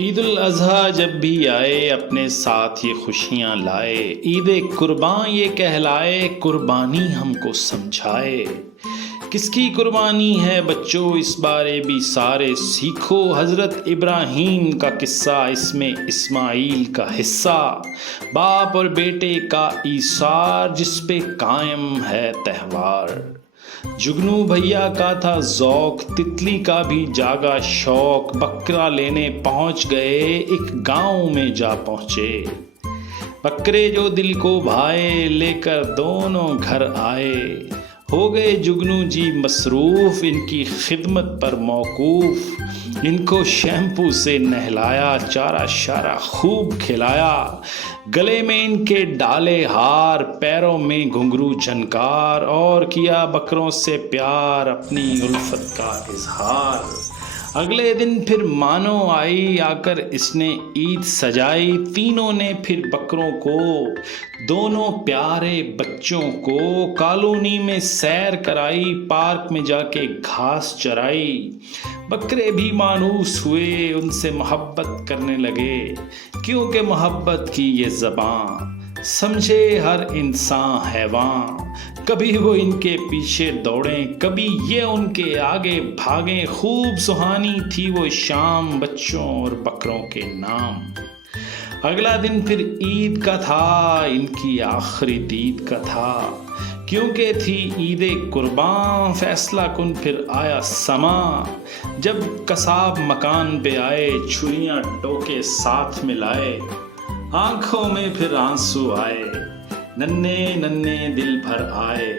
عید الاضحیٰ جب بھی آئے اپنے ساتھ یہ خوشیاں لائے، عید قرباں یہ کہلائے، قربانی ہم کو سمجھائے۔ کس کی قربانی ہے بچوں اس بارے بھی سارے سیکھو، حضرت ابراہیم کا قصہ اس میں اسماعیل کا حصہ، باپ اور بیٹے کا ایثار جس پہ قائم ہے تہوار۔ جگنو بھیا کا تھا ذوق، تتلی کا بھی جاگا شوق، بکرا لینے پہنچ گئے ایک گاؤں میں جا پہنچے۔ بکرے جو دل کو بھائے لے کر دونوں گھر آئے، ہو گئے جگنو جی مصروف ان کی خدمت پر موقوف، ان کو شیمپو سے نہلایا، چارہ شارہ خوب کھلایا، گلے میں ان کے ڈالے ہار، پیروں میں گھنگرو جھنکار، اور کیا بکروں سے پیار، اپنی الفت کا اظہار۔ اگلے دن پھر مانو آئی، آ کر اس نے عید سجائی، تینوں نے پھر بکروں کو، دونوں پیارے بچوں کو، کالونی میں سیر کرائی، پارک میں جا کے گھاس چرائی۔ بکرے بھی مانوس ہوئے، ان سے محبت کرنے لگے، کیونکہ محبت کی یہ زبان سمجھے ہر انسان حیوان۔ کبھی وہ ان کے پیچھے دوڑیں، کبھی یہ ان کے آگے بھاگیں، خوب سہانی تھی وہ شام بچوں اور بکروں کے نام۔ اگلا دن پھر عید کا تھا، ان کی آخری دید کا تھا، کیونکہ تھی عید قرباں، فیصلہ کن پھر آیا سما، جب قصاب مکان پہ آئے، چھریاں ٹوکے ساتھ میں لائے، آنکھوں میں پھر آنسو آئے، ننھے ننھے دل بھر آئے۔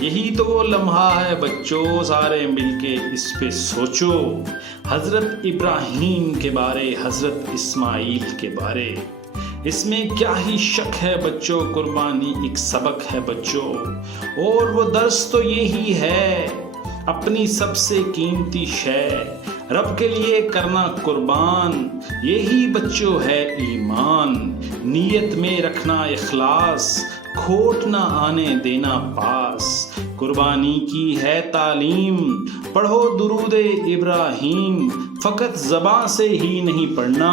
یہی تو وہ لمحہ ہے بچوں، سارے مل کے اس پہ سوچو، حضرت ابراہیم کے بارے، حضرت اسماعیل کے بارے۔ اس میں کیا ہی شک ہے بچوں، قربانی ایک سبق ہے بچوں، اور وہ درس تو یہی ہے، اپنی سب سے قیمتی شے رب کے لیے کرنا قربان، یہی بچوں ہے ایمان، نیت میں رکھنا اخلاص، کھوٹ نہ آنے دینا پاس، قربانی کی ہے تعلیم، پڑھو درود ابراہیم، فقط زباں سے ہی نہیں پڑھنا،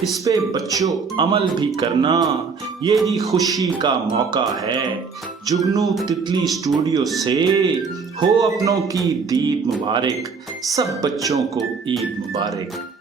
اس پہ بچوں عمل بھی کرنا، یہ جی خوشی کا موقع ہے۔ جگنو تتلی اسٹوڈیو سے ہو اپنوں کی دید مبارک، سب بچوں کو عید مبارک۔